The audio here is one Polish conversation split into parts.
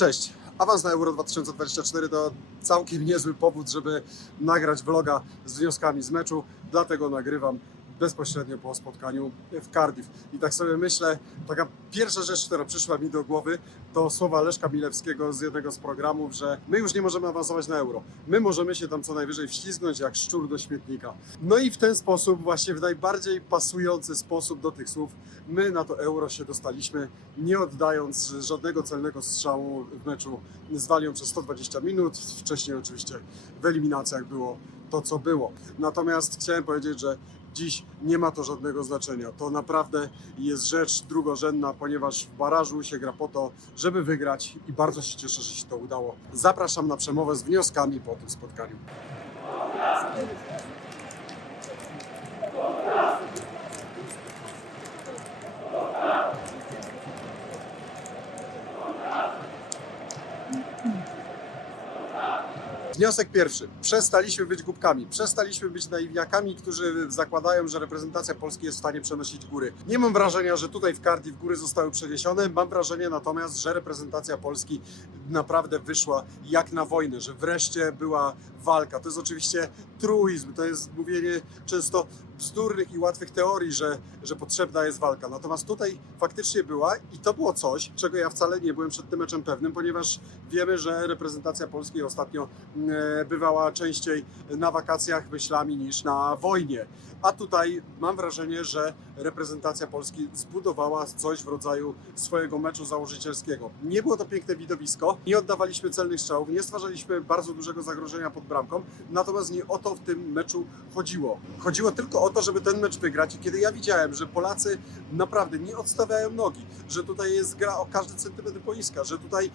Cześć. Awans na Euro 2024 to całkiem niezły powód, żeby nagrać vloga z wnioskami z meczu, dlatego nagrywam bezpośrednio po spotkaniu w Cardiff. I tak sobie myślę, taka pierwsza rzecz, która przyszła mi do głowy, to słowa Leszka Milewskiego z jednego z programów, że my już nie możemy awansować na Euro. My możemy się tam co najwyżej wślizgnąć jak szczur do śmietnika. No i w ten sposób, właśnie w najbardziej pasujący sposób do tych słów, my na to Euro się dostaliśmy, nie oddając żadnego celnego strzału w meczu z Walią przez 120 minut. Wcześniej oczywiście w eliminacjach było to, co było. Natomiast chciałem powiedzieć, że dziś nie ma to żadnego znaczenia. To naprawdę jest rzecz drugorzędna, ponieważ w barażu się gra po to, żeby wygrać i bardzo się cieszę, że się to udało. Zapraszam na przemowę z wnioskami po tym spotkaniu. Wniosek pierwszy. Przestaliśmy być głupkami. Przestaliśmy być naiwniakami, którzy zakładają, że reprezentacja Polski jest w stanie przenosić góry. Nie mam wrażenia, że tutaj w Cardiff góry zostały przeniesione. Mam wrażenie natomiast, że reprezentacja Polski naprawdę wyszła jak na wojnę, że wreszcie była walka. To jest oczywiście truizm, to jest mówienie często bzdurnych i łatwych teorii, że, że potrzebna jest walka. Natomiast tutaj faktycznie była i to było coś, czego ja wcale nie byłem przed tym meczem pewnym, ponieważ wiemy, że reprezentacja Polski ostatnio e, bywała częściej na wakacjach myślami niż na wojnie. A tutaj mam wrażenie, że reprezentacja Polski zbudowała coś w rodzaju swojego meczu założycielskiego. Nie było to piękne widowisko, nie oddawaliśmy celnych strzałów, nie stwarzaliśmy bardzo dużego zagrożenia pod bramką, natomiast nie o to w tym meczu chodziło. Chodziło tylko o to, żeby ten mecz wygrać i kiedy ja widziałem, że Polacy naprawdę nie odstawiają nogi, że tutaj jest gra o każdy centymetr boiska, że tutaj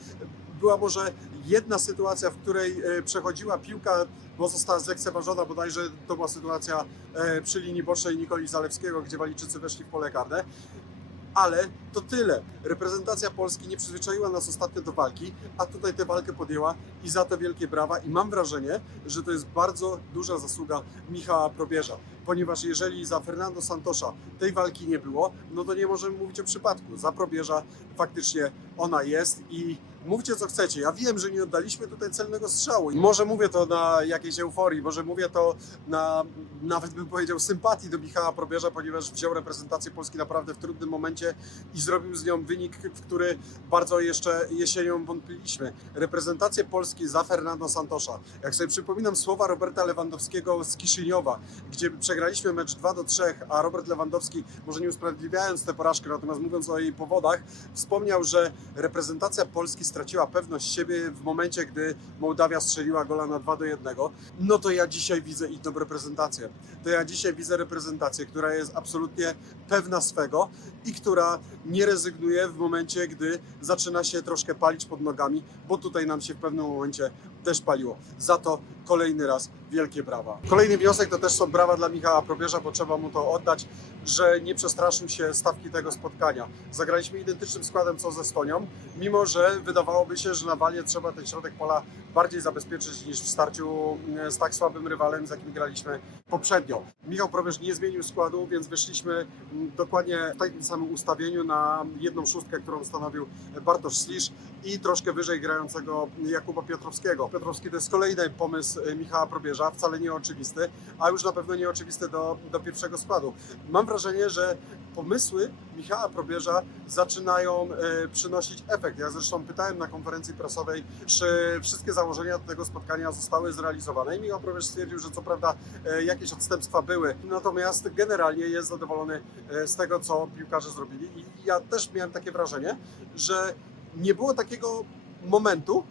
była może jedna sytuacja, w której e, przechodziła piłka, bo została zlekceważona, bodajże to była sytuacja e, przy linii bocznej Nikoli Zalewskiego, gdzie Walijczycy weszli w pole karne. Ale to tyle. Reprezentacja Polski nie przyzwyczaiła nas ostatnio do walki, a tutaj tę walkę podjęła i za to wielkie brawa. I mam wrażenie, że to jest bardzo duża zasługa Michała Probierza, ponieważ jeżeli za Fernando Santosza tej walki nie było, no to nie możemy mówić o przypadku. Za Probierza faktycznie ona jest i mówcie co chcecie. Ja wiem, że nie oddaliśmy tutaj celnego strzału. I może mówię to na jakiejś euforii, może mówię to na nawet bym powiedział sympatii do Michała Probierza, ponieważ wziął reprezentację Polski naprawdę w trudnym momencie i zrobił z nią wynik, w który bardzo jeszcze jesienią wątpiliśmy. Reprezentację Polski za Fernando Santosza. Jak sobie przypominam słowa Roberta Lewandowskiego z Kiszyniowa, gdzie przegraliśmy mecz 2 do 3, a Robert Lewandowski, może nie usprawiedliwiając tę porażkę, natomiast mówiąc o jej powodach, wspomniał, że reprezentacja Polski straciła pewność siebie w momencie, gdy Mołdawia strzeliła gola na 2 do 1. No to ja dzisiaj widzę inną reprezentację. To ja dzisiaj widzę reprezentację, która jest absolutnie pewna swego i która nie rezygnuje w momencie, gdy zaczyna się troszkę palić pod nogami, bo tutaj nam się w pewnym momencie też paliło. Za to kolejny raz wielkie brawa. Kolejny wniosek to też są brawa dla Michała Probierza, bo trzeba mu to oddać, że nie przestraszył się stawki tego spotkania. Zagraliśmy identycznym składem co ze Estonią, mimo że wydawałoby się, że na Walie trzeba ten środek pola bardziej zabezpieczyć niż w starciu mm, z tak słabym rywalem, z jakim graliśmy poprzednio. Michał Probierz nie zmienił składu, więc wyszliśmy dokładnie w takim samym ustawieniu na jedną szóstkę, którą stanowił Bartosz Slisz i troszkę wyżej grającego Jakuba Piotrowskiego. Piotrowski to jest kolejny pomysł e, Michała Probierza, wcale nie oczywisty, a już na pewno nie oczywisty do, do pierwszego składu. Mam wrażenie, że pomysły Michała Probierza zaczynają e, przynosić efekt. Ja zresztą pytałem na konferencji prasowej, czy wszystkie założenia tego spotkania zostały zrealizowane i Michał Probierz stwierdził, że co prawda e, jakieś odstępstwa były, natomiast generalnie jest zadowolony e, z tego, co piłkarze zrobili i ja też miałem takie wrażenie, że nie było takiego momentu,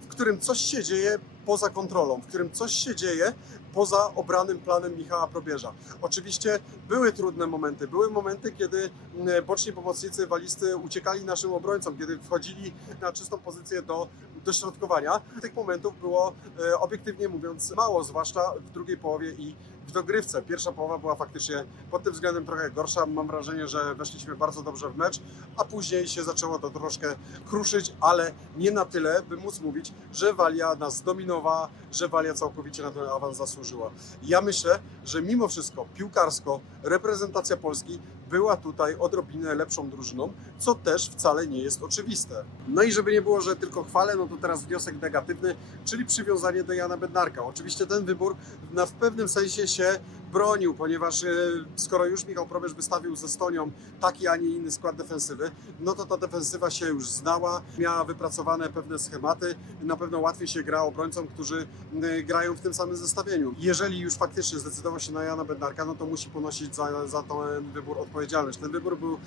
w którym coś się dzieje poza kontrolą, w którym coś się dzieje poza obranym planem Michała Probierza. Oczywiście były trudne momenty, były momenty, kiedy mm, boczni pomocnicy walisty uciekali naszym obrońcom, kiedy wchodzili na czystą pozycję do dośrodkowania. Tych momentów było e, obiektywnie mówiąc mało, zwłaszcza w drugiej połowie i w dogrywce. Pierwsza połowa była faktycznie pod tym względem trochę gorsza. Mam wrażenie, że weszliśmy bardzo dobrze w mecz, a później się zaczęło to troszkę kruszyć, ale nie na tyle, by móc mówić, że Walia nas zdominowała, że Walia całkowicie na ten awans zasłużyła. Ja myślę, że mimo wszystko piłkarsko reprezentacja Polski była tutaj odrobinę lepszą drużyną, co też wcale nie jest oczywiste. No i żeby nie było, że tylko chwalę, no to teraz wniosek negatywny, czyli przywiązanie do Jana Bednarka. Oczywiście ten wybór na, w pewnym sensie się bronił, ponieważ e, skoro już Michał Probierz wystawił z Estonią taki, a nie inny skład defensywy, no to ta defensywa się już znała, miała wypracowane pewne schematy, na pewno łatwiej się gra obrońcom, którzy m, grają w tym samym zestawieniu. Jeżeli już faktycznie zdecydował się na Jana Bednarka, no to musi ponosić za, za ten wybór odpowiedzialność. Ten wybór był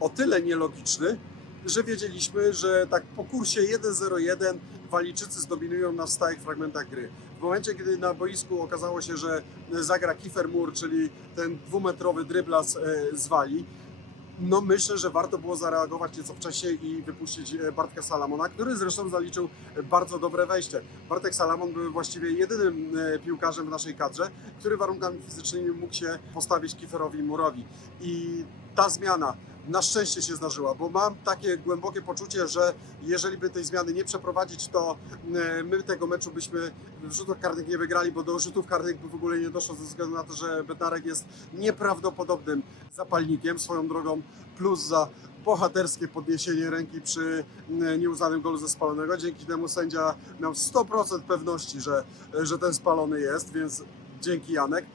o tyle nielogiczny, że wiedzieliśmy, że tak po kursie 1-0-1 Walijczycy zdominują nas w stałych fragmentach gry. W momencie, kiedy na boisku okazało się, że zagra Kiefer Mur, czyli ten dwumetrowy dryblas e, z Walii, no myślę, że warto było zareagować nieco wcześniej i wypuścić e, Bartka Salamona, który zresztą zaliczył bardzo dobre wejście. Bartek Salamon był właściwie jedynym e, piłkarzem w naszej kadrze, który warunkami fizycznymi mógł się postawić Kieferowi Murowi. I ta zmiana na szczęście się zdarzyła, bo mam takie głębokie poczucie, że jeżeli by tej zmiany nie przeprowadzić, to e, my tego meczu byśmy w rzutach karnych nie wygrali, bo do rzutów karnych by w ogóle nie doszło ze względu na to, że Bednarek jest nieprawdopodobnym zapalnikiem swoją drogą, plus za bohaterskie podniesienie ręki przy e, nieuznanym golu ze spalonego. Dzięki temu sędzia miał 100% pewności, że, że ten spalony jest, więc dzięki Janek.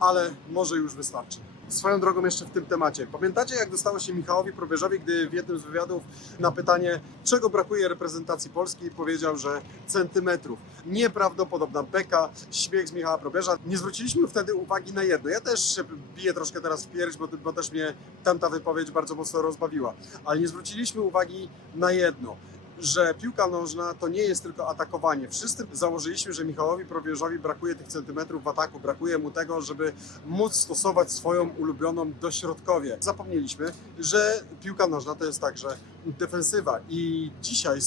Ale może już wystarczy. Swoją drogą jeszcze w tym temacie. Pamiętacie, jak dostało się Michałowi Probierzowi, gdy w jednym z wywiadów na pytanie, czego brakuje reprezentacji Polski, powiedział, że centymetrów. Nieprawdopodobna beka, śmiech z Michała Probierza. Nie zwróciliśmy wtedy uwagi na jedno. Ja też się biję troszkę teraz w pierś, bo, bo też mnie tamta wypowiedź bardzo mocno rozbawiła. Ale nie zwróciliśmy uwagi na jedno że piłka nożna to nie jest tylko atakowanie. Wszyscy założyliśmy, że Michałowi Probierzowi brakuje tych centymetrów w ataku, brakuje mu tego, żeby móc stosować swoją ulubioną dośrodkowie. Zapomnieliśmy, że piłka nożna to jest także defensywa i dzisiaj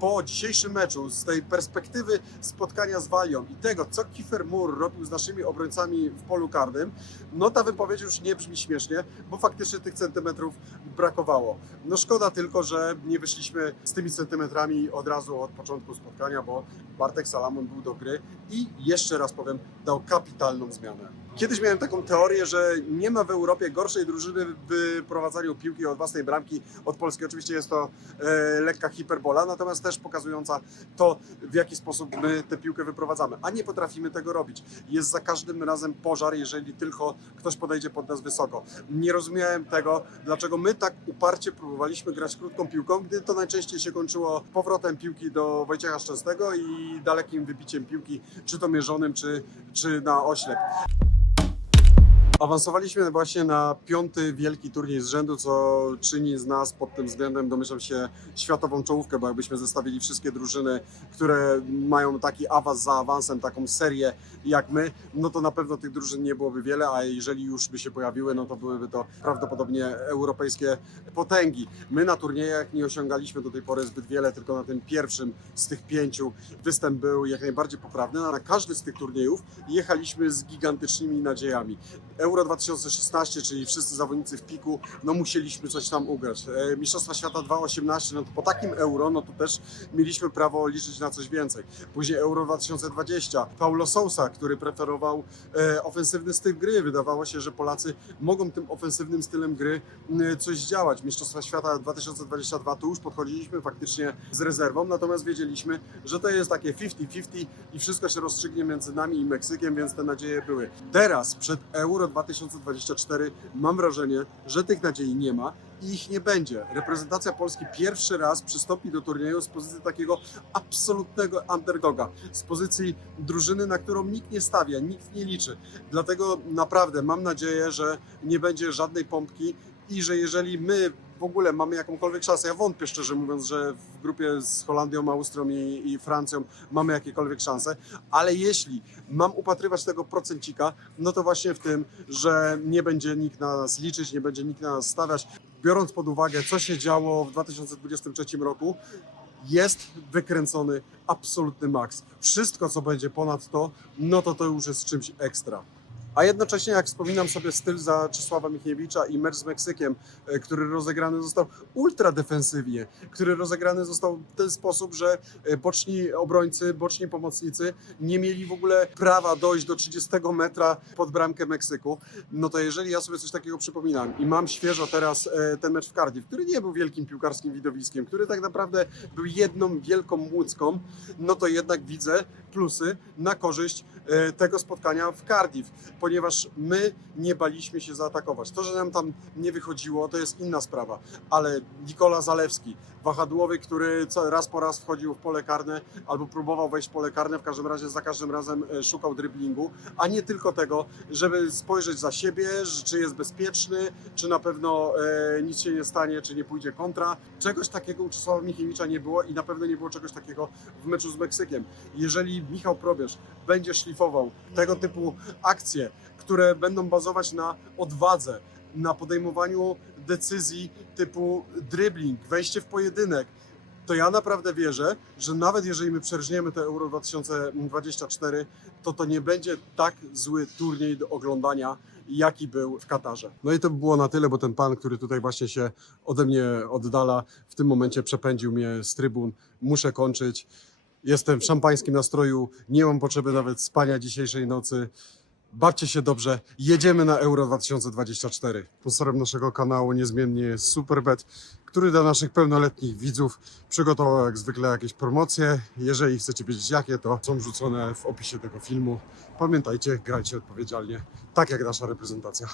po dzisiejszym meczu, z tej perspektywy spotkania z Walią i tego, co Kiefer Moore robił z naszymi obrońcami w polu karnym, no ta wypowiedź już nie brzmi śmiesznie, bo faktycznie tych centymetrów brakowało. No szkoda tylko, że nie wyszliśmy z tymi centymetrami od razu od początku spotkania, bo Bartek Salamon był do gry i jeszcze raz powiem, dał kapitalną zmianę. Kiedyś miałem taką teorię, że nie ma w Europie gorszej drużyny w wyprowadzaniu piłki od własnej bramki od Polski. Oczywiście jest to e, lekka hiperbola, natomiast też pokazująca to, w jaki sposób my tę piłkę wyprowadzamy, a nie potrafimy tego robić. Jest za każdym razem pożar, jeżeli tylko ktoś podejdzie pod nas wysoko. Nie rozumiałem tego, dlaczego my tak uparcie próbowaliśmy grać krótką piłką, gdy to najczęściej się kończyło powrotem piłki do Wojciecha Szczęsnego i dalekim wybiciem piłki, czy to mierzonym, czy, czy na oślep. Awansowaliśmy właśnie na piąty wielki turniej z rzędu, co czyni z nas pod tym względem, domyślam się, światową czołówkę, bo jakbyśmy zestawili wszystkie drużyny, które mają taki awans za awansem, taką serię jak my, no to na pewno tych drużyn nie byłoby wiele, a jeżeli już by się pojawiły, no to byłyby to prawdopodobnie europejskie potęgi. My na turniejach nie osiągaliśmy do tej pory zbyt wiele, tylko na tym pierwszym z tych pięciu występ był jak najbardziej poprawny. Na każdy z tych turniejów jechaliśmy z gigantycznymi nadziejami. Euro 2016, czyli wszyscy zawodnicy w piku, no musieliśmy coś tam ugrać. E, Mistrzostwa Świata 2018, no to po takim Euro, no to też mieliśmy prawo liczyć na coś więcej. Później Euro 2020, Paulo Sousa, który preferował e, ofensywny styl gry. Wydawało się, że Polacy mogą tym ofensywnym stylem gry coś działać. Mistrzostwa Świata 2022 tu już podchodziliśmy faktycznie z rezerwą, natomiast wiedzieliśmy, że to jest takie 50-50 i wszystko się rozstrzygnie między nami i Meksykiem, więc te nadzieje były. Teraz, przed Euro 2024, mam wrażenie, że tych nadziei nie ma i ich nie będzie. Reprezentacja Polski pierwszy raz przystąpi do turnieju z pozycji takiego absolutnego underdoga, z pozycji drużyny, na którą nikt nie stawia, nikt nie liczy. Dlatego naprawdę mam nadzieję, że nie będzie żadnej pompki i że jeżeli my w ogóle mamy jakąkolwiek szansę, ja wątpię szczerze mówiąc, że w grupie z Holandią, Austrią i, i Francją mamy jakiekolwiek szanse, ale jeśli mam upatrywać tego procencika, no to właśnie w tym, że nie będzie nikt na nas liczyć, nie będzie nikt na nas stawiać. Biorąc pod uwagę, co się działo w 2023 roku, jest wykręcony absolutny maks. Wszystko, co będzie ponad to, no to to już jest czymś ekstra. A jednocześnie jak wspominam sobie styl za Czesława Michniewicza i mecz z Meksykiem, e, który rozegrany został ultra defensywnie, który rozegrany został w ten sposób, że e, boczni obrońcy, boczni pomocnicy nie mieli w ogóle prawa dojść do 30 metra pod bramkę Meksyku, no to jeżeli ja sobie coś takiego przypominam i mam świeżo teraz e, ten mecz w Cardiff, który nie był wielkim piłkarskim widowiskiem, który tak naprawdę był jedną wielką łódzką, no to jednak widzę plusy na korzyść tego spotkania w Cardiff, ponieważ my nie baliśmy się zaatakować. To, że nam tam nie wychodziło, to jest inna sprawa, ale Nikola Zalewski, wahadłowy, który raz po raz wchodził w pole karne albo próbował wejść w pole karne, w każdym razie za każdym razem e, szukał driblingu, a nie tylko tego, żeby spojrzeć za siebie, czy jest bezpieczny, czy na pewno e, nic się nie stanie, czy nie pójdzie kontra. Czegoś takiego u Czesława Michiewicza nie było i na pewno nie było czegoś takiego w meczu z Meksykiem. Jeżeli Michał Probierz będzie tego typu akcje, które będą bazować na odwadze, na podejmowaniu decyzji typu dribbling, wejście w pojedynek, to ja naprawdę wierzę, że nawet jeżeli my przerżniemy te Euro 2024, to to nie będzie tak zły turniej do oglądania, jaki był w Katarze. No i to by było na tyle, bo ten pan, który tutaj właśnie się ode mnie oddala, w tym momencie przepędził mnie z trybun. Muszę kończyć. Jestem w szampańskim nastroju, nie mam potrzeby nawet spania dzisiejszej nocy. Bawcie się dobrze, jedziemy na Euro 2024. Sponsorem naszego kanału niezmiennie jest Superbet, który dla naszych pełnoletnich widzów przygotował jak zwykle jakieś promocje. Jeżeli chcecie wiedzieć jakie, to są wrzucone w opisie tego filmu. Pamiętajcie, grajcie odpowiedzialnie, tak jak nasza reprezentacja.